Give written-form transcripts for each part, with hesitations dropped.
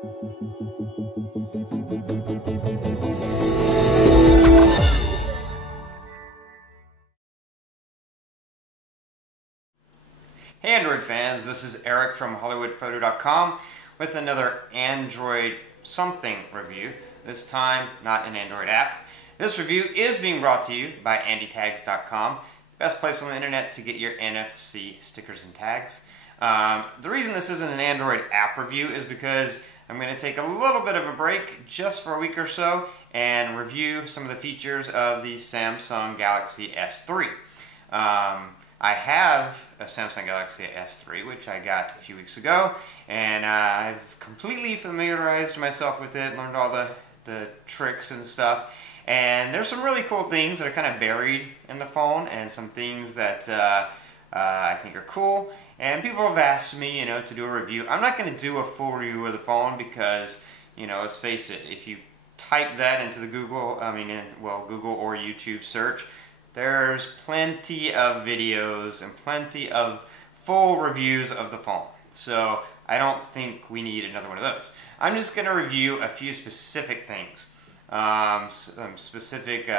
Hey Android fans, this is Eric from HollywoodPhoto.com with another Android something review, this time not an Android app. This review is being brought to you by AndyTags.com, best place on the internet to get your NFC stickers and tags. The reason this isn't an Android app review is because I'm going to take a little bit of a break just for a week or so and review some of the features of the Samsung Galaxy S3. I have a Samsung Galaxy S3, which I got a few weeks ago, and I've completely familiarized myself with it, learned all the tricks and stuff, and there's some really cool things that are kind of buried in the phone, and some things that I think are cool, and people have asked me, to do a review. I'm not going to do a full review of the phone because, let's face it, if you type that into the Google or YouTube search, there's plenty of videos and plenty of full reviews of the phone. So I don't think we need another one of those. I'm just going to review a few specific things. Some specific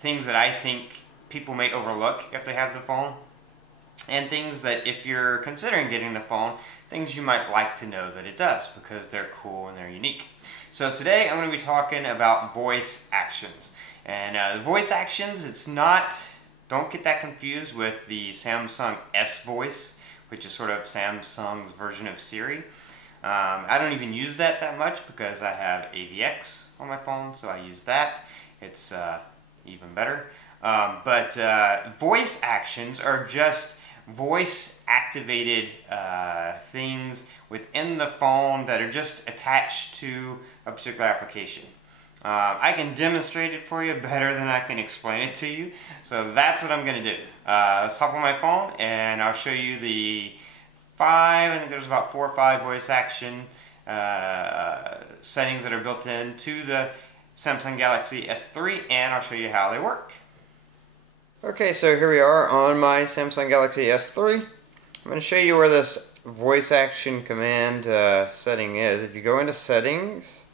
things that I think people may overlook if they have the phone. And things that if you're considering getting the phone, things you might like to know that it does because they're cool and they're unique. So today I'm going to be talking about voice actions. And the voice actions, don't get that confused with the Samsung S Voice, which is sort of Samsung's version of Siri. I don't even use that much because I have AVX on my phone, so I use that. It's even better. But voice actions are just voice-activated things within the phone that are just attached to a particular application. I can demonstrate it for you better than I can explain it to you. So that's what I'm going to do. Let's hop on my phone and I'll show you the I think there's about 4 or 5 voice action settings that are built into the Samsung Galaxy S3, and I'll show you how they work. Okay, so here we are on my Samsung Galaxy S3. I'm going to show you where this voice action command setting is. If you go into settings,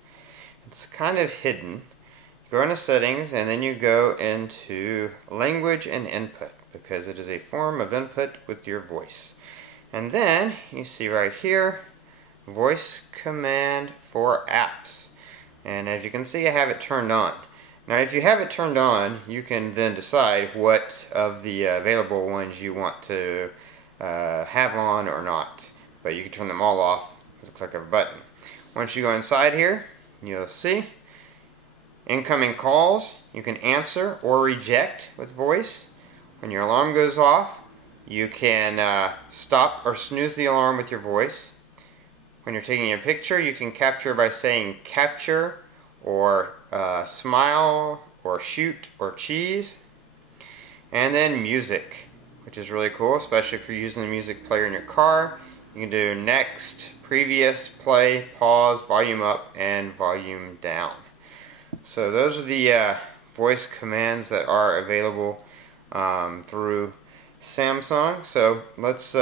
it's kind of hidden. You go into settings and then you go into language and input because it is a form of input with your voice. And then you see right here, voice command for apps. And as you can see, I have it turned on. Now if you have it turned on, you can then decide what of the available ones you want to have on or not. But you can turn them all off with a click of a button. Once you go inside here, you'll see incoming calls. You can answer or reject with voice. When your alarm goes off, you can stop or snooze the alarm with your voice. When you're taking a picture, you can capture by saying capture or smile or shoot or cheese. And then music, which is really cool, especially if you're using the music player in your car. You can do next, previous, play, pause, volume up, and volume down. So those are the voice commands that are available through Samsung. So let's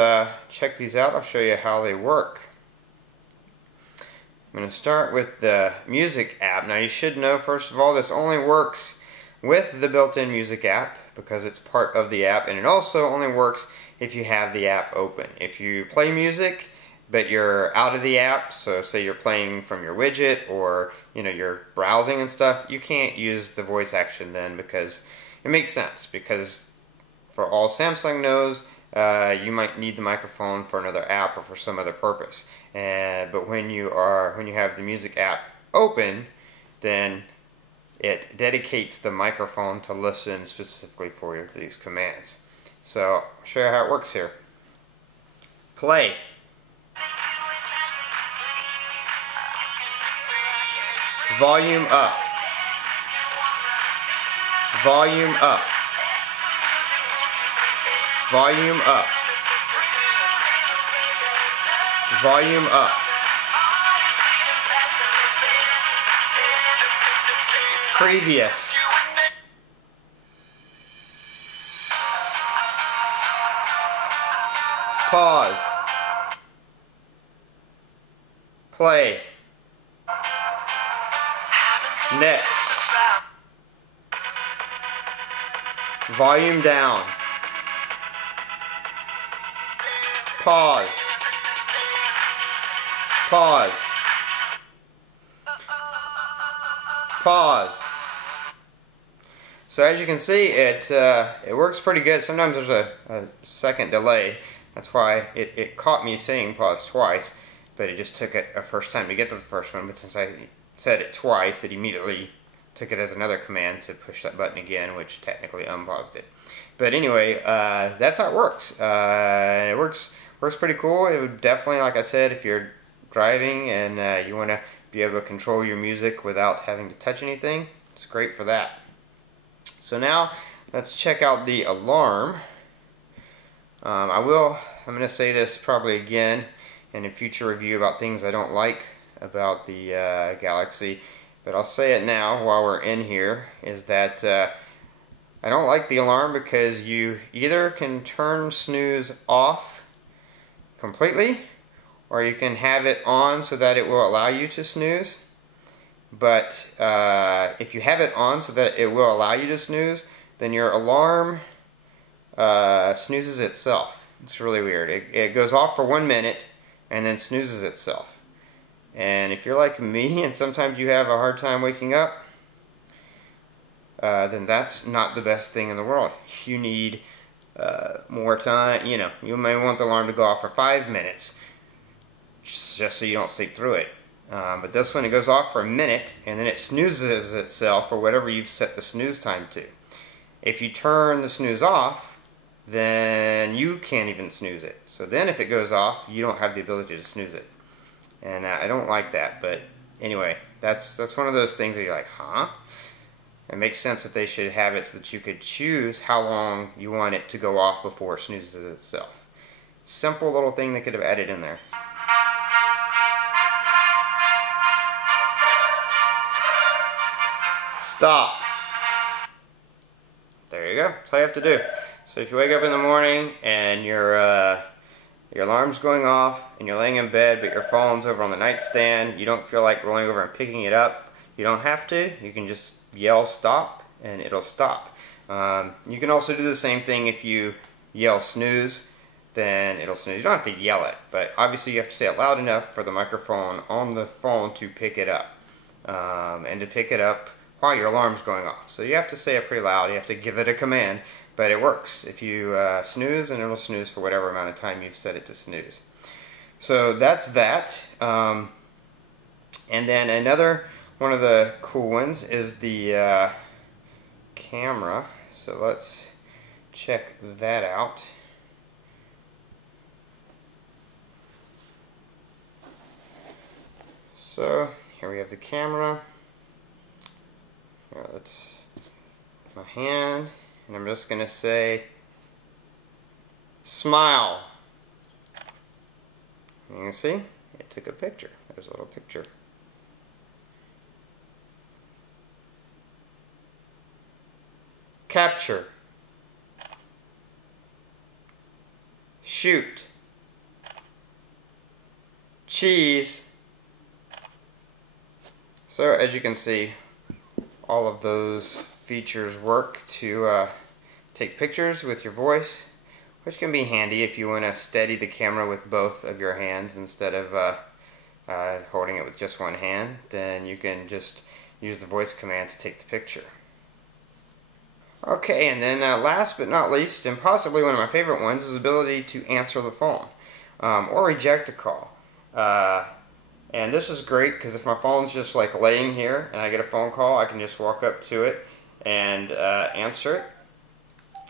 check these out. I'll show you how they work. I'm going to start with the music app. Now you should know, first of all, this only works with the built-in music app because it's part of the app, and it also only works if you have the app open. If you play music but you're out of the app, so say you're playing from your widget or you're browsing and stuff, you can't use the voice action then because it makes sense, because for all Samsung knows, you might need the microphone for another app or for some other purpose. But when you have the music app open, then it dedicates the microphone to listen specifically for these commands. So I'll show you how it works here. Play. Volume up. Volume up. Volume up. Volume up. Previous. Pause. Play. Next. Volume down. Pause. Pause. Pause. So as you can see, it works pretty good. Sometimes there's a second delay. That's why it caught me saying pause twice, but it just took it a first time to get to the first one. But since I said it twice, it immediately took it as another command to push that button again, which technically unpaused it. But anyway, that's how it works. And it works pretty cool. It would definitely, like I said, if you're driving and you want to be able to control your music without having to touch anything, it's great for that. So now let's check out the alarm. I'm going to say this probably again in a future review about things I don't like about the Galaxy, but I'll say it now while we're in here, is that I don't like the alarm because you either can turn snooze off completely, or you can have it on so that it will allow you to snooze. But if you have it on so that it will allow you to snooze, then your alarm snoozes itself. It's really weird. It goes off for 1 minute and then snoozes itself. And if you're like me and sometimes you have a hard time waking up, then that's not the best thing in the world. You need more time. You know, you may want the alarm to go off for 5 minutes just so you don't sleep through it. But this one, it goes off for 1 minute and then it snoozes itself for whatever you've set the snooze time to. If you turn the snooze off, then you can't even snooze it. So then if it goes off, you don't have the ability to snooze it. And I don't like that, but anyway, that's one of those things that you're like, huh? It makes sense that they should have it so that you could choose how long you want it to go off before it snoozes itself. Simple little thing they could have added in there. Stop. There you go. That's all you have to do. So if you wake up in the morning and your alarm's going off and you're laying in bed but your phone's over on the nightstand, you don't feel like rolling over and picking it up, you don't have to. You can just yell stop and it'll stop. You can also do the same thing if you yell snooze, then it'll snooze. You don't have to yell it, but obviously you have to say it loud enough for the microphone on the phone to pick it up. And to pick it up while your alarm's going off. So you have to say it pretty loud, you have to give it a command, but it works. If you snooze, and it'll snooze for whatever amount of time you've set it to snooze. So that's that. And then another one of the cool ones is the camera. So let's check that out. So here we have the camera. Here, let's my hand, and I'm just going to say smile. You can see it took a picture. There's a little picture. Capture. Shoot. Cheese. So as you can see, all of those features work to take pictures with your voice, which can be handy if you want to steady the camera with both of your hands instead of holding it with just one hand. Then you can just use the voice command to take the picture. Okay, and then last but not least, and possibly one of my favorite ones, is the ability to answer the phone or reject a call. And this is great because if my phone's just like laying here and I get a phone call, I can just walk up to it and answer it.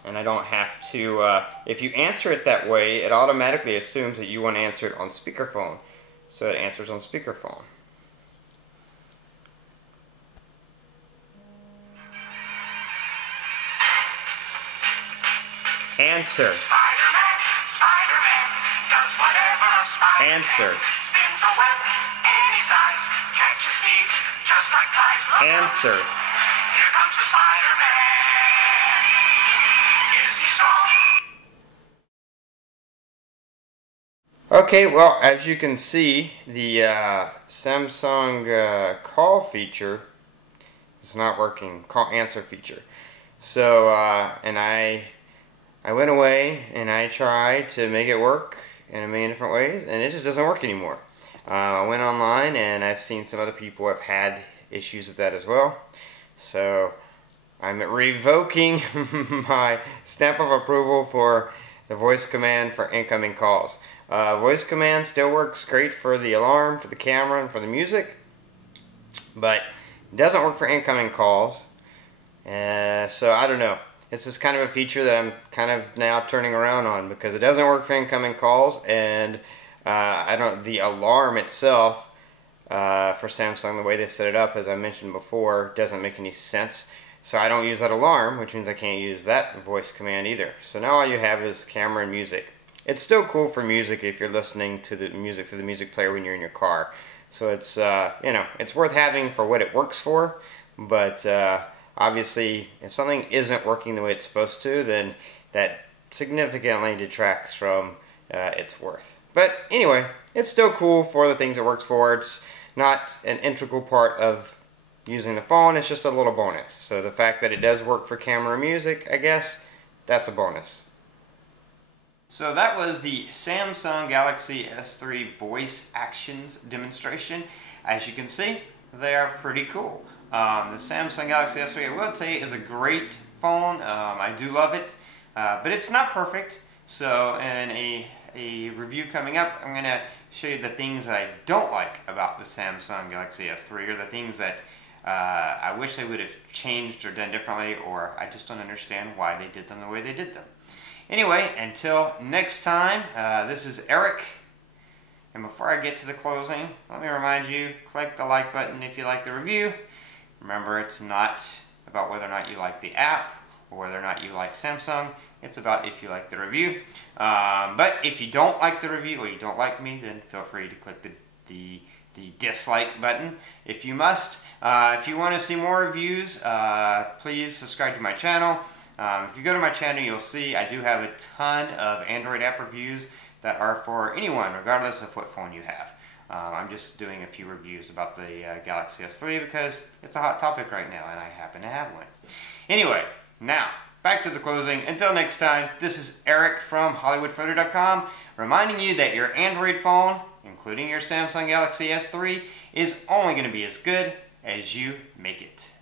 And I don't have to, if you answer it that way, it automatically assumes that you want to answer it on speakerphone. So it answers on speakerphone. Answer. Spider-Man, Spider-Man, does whatever a spider Answer. can. Spins a web any size, catches thieves just like flies. Look out. Answer. Here comes the Spider-Man. Is he strong? Okay, well, as you can see, the Samsung call feature is not working. Call answer feature. So, and I went away and I tried to make it work in a million different ways, and it just doesn't work anymore. I went online and I've seen some other people have had issues with that as well. So I'm revoking my stamp of approval for the voice command for incoming calls. Voice command still works great for the alarm, for the camera, and for the music, but it doesn't work for incoming calls. So I don't know. It's just kind of a feature that I'm kind of now turning around on, because it doesn't work for incoming calls, and the alarm itself for Samsung, the way they set it up, as I mentioned before, doesn't make any sense. So I don't use that alarm, which means I can't use that voice command either. So now all you have is camera and music. It's still cool for music if you're listening to the music through the music player when you're in your car. So it's it's worth having for what it works for. But obviously, if something isn't working the way it's supposed to, then that significantly detracts from its worth. But anyway, it's still cool for the things it works for. It's not an integral part of using the phone. It's just a little bonus. So the fact that it does work for camera and music, I guess, that's a bonus. So that was the Samsung Galaxy S3 voice actions demonstration. As you can see, they are pretty cool. The Samsung Galaxy S3, I will tell you, is a great phone. I do love it, but it's not perfect. So in a review coming up, I'm going to show you the things that I don't like about the Samsung Galaxy S3, or the things that I wish they would have changed or done differently, or I just don't understand why they did them the way they did them. Anyway, until next time, this is Eric, and before I get to the closing, let me remind you, click the like button if you like the review. Remember, it's not about whether or not you like the app, or whether or not you like Samsung. It's about if you like the review. But if you don't like the review, or you don't like me, then feel free to click the dislike button if you must. If you want to see more reviews, please subscribe to my channel. If you go to my channel, you'll see I do have a ton of Android app reviews that are for anyone, regardless of what phone you have. I'm just doing a few reviews about the Galaxy S3 because it's a hot topic right now, and I happen to have one. Anyway, now, back to the closing. Until next time, this is Eric from HollywoodPhoto.com, reminding you that your Android phone, including your Samsung Galaxy S3, is only going to be as good as you make it.